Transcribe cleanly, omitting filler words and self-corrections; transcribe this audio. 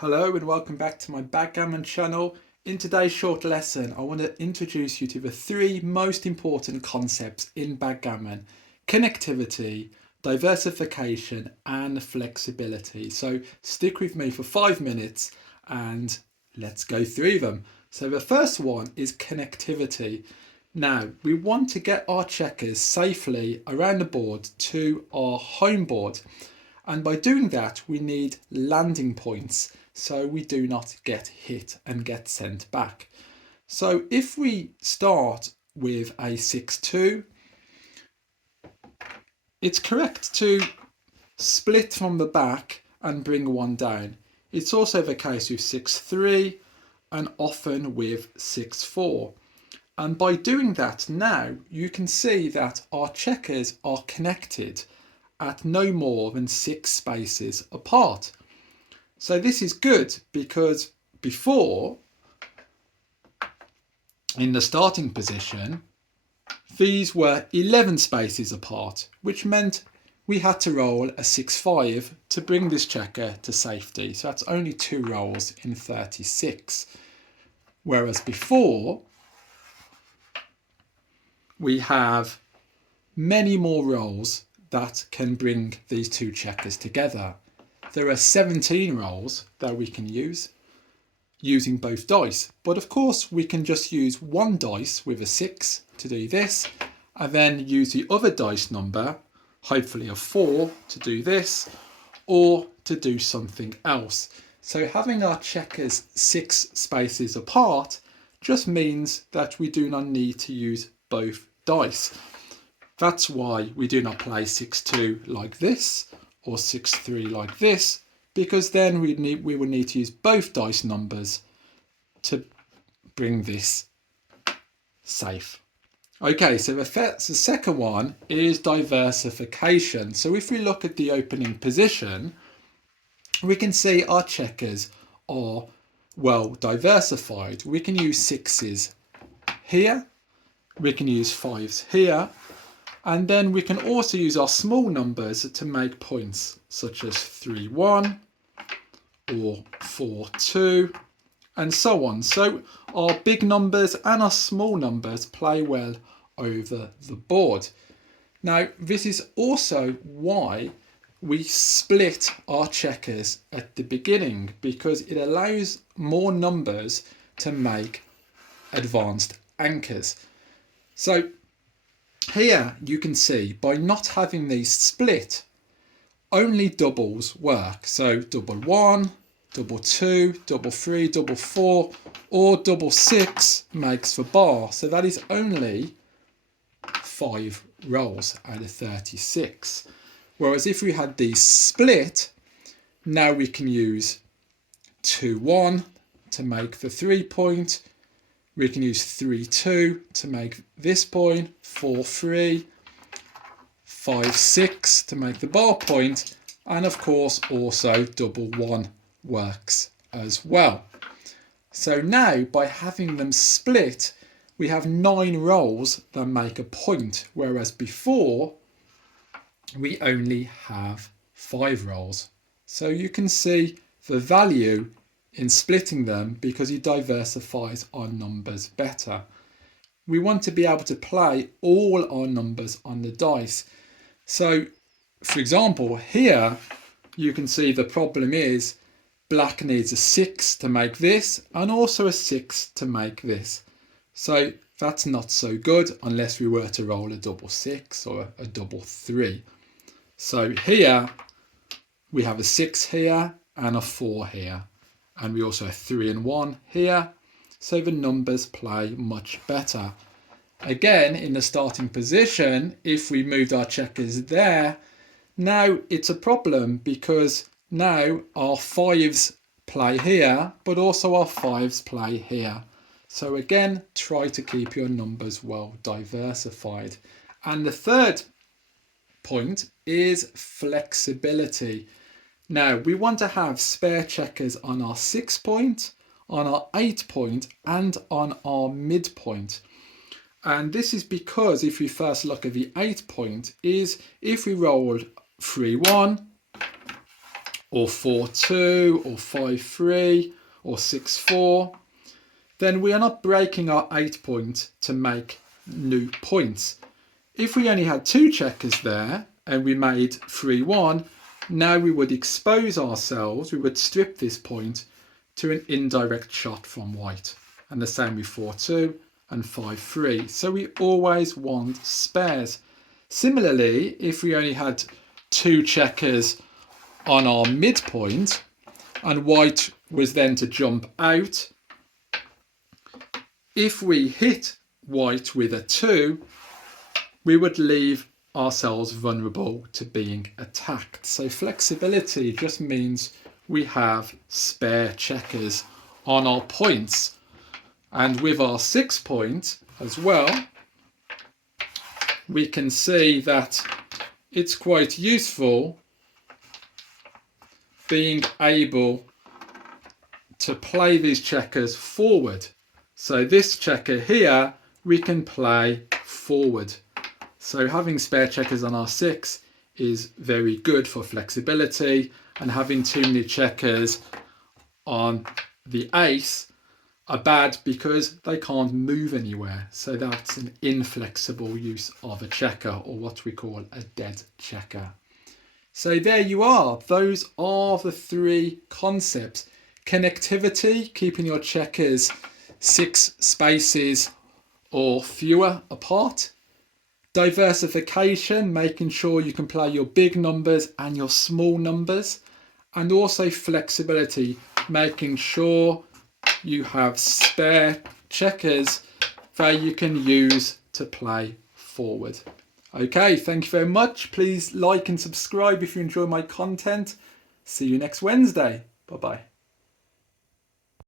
Hello and welcome back to my Backgammon channel. In today's short lesson, I want to introduce you to the three most important concepts in backgammon: connectivity, diversification and flexibility. So stick with me for 5 minutes and let's go through them. So the first one is connectivity. Now we want to get our checkers safely around the board to our home board. And by doing that, we need landing points so we do not get hit and get sent back. So if we start with a 6-2, it's correct to split from the back and bring one down. It's also the case with 6-3 and often with 6-4. And by doing that now, you can see that our checkers are connected at no more than 6 spaces apart. So this is good because before, in the starting position, these were 11 spaces apart, which meant we had to roll a 6-5 to bring this checker to safety. So that's only 2 rolls in 36. Whereas before, we have many more rolls that can bring these two checkers together. There are 17 rolls that we can use using both dice, but of course we can just use one dice with a 6 to do this, and then use the other dice number, hopefully a 4, to do this, or to do something else. So having our checkers 6 spaces apart just means that we do not need to use both dice. That's why we do not play 6-2 like this or 6-3 like this, because then we will need to use both dice numbers to bring this safe. Okay, so the second one is diversification. So if we look at the opening position, we can see our checkers are well diversified. We can use 6s here, we can use 5s here, and then we can also use our small numbers to make points, such as 3-1 or 4-2 and so on. So our big numbers and our small numbers play well over the board. Now, this is also why we split our checkers at the beginning, because it allows more numbers to make advanced anchors. So here you can see, by not having these split, only doubles work. So double 1, double 2, double 3, double 4, or double 6 makes the bar. So that is only 5 rolls out of 36. Whereas if we had these split, now we can use 2-1 to make the 3 point. We can use 3-2 to make this point, 4-3, 5-6 to make the bar point, and of course also double 1 works as well. So now by having them split, we have 9 rolls that make a point, whereas before we only have 5 rolls. So you can see the value in splitting them because it diversifies our numbers better. We want to be able to play all our numbers on the dice. So for example, here you can see the problem is black needs a 6 to make this and also a 6 to make this. So that's not so good unless we were to roll a double 6 or a double 3. So here we have a 6 here and a 4 here. And we also have 3 and 1 here. So the numbers play much better. Again, in the starting position, if we moved our checkers there, now it's a problem because now our 5s play here, but also our 5s play here. So again, try to keep your numbers well diversified. And the third point is flexibility. Now, we want to have spare checkers on our 6 point, on our 8 point, and on our midpoint. And this is because if we first look at the 8 point, is if we rolled 3-1 or 4-2 or 5-3 or 6-4, then we are not breaking our 8 point to make new points. If we only had 2 checkers there and we made 3-1, now we would expose ourselves, we would strip this point to an indirect shot from white. And the same with 4-2 and 5-3. So we always want spares. Similarly, if we only had 2 checkers on our midpoint and white was then to jump out, if we hit white with a 2, we would leave ourselves vulnerable to being attacked. So flexibility just means we have spare checkers on our points. And with our 6 point as well, we can see that it's quite useful being able to play these checkers forward. So this checker here, we can play forward. So having spare checkers on our 6 is very good for flexibility, and having too many checkers on the ace are bad because they can't move anywhere. So that's an inflexible use of a checker, or what we call a dead checker. So there you are. Those are the 3 concepts. Connectivity, keeping your checkers 6 spaces or fewer apart. Diversification, making sure you can play your big numbers and your small numbers. And also flexibility, making sure you have spare checkers that you can use to play forward. Okay, thank you very much. Please like and subscribe if you enjoy my content. See you next Wednesday. Bye-bye.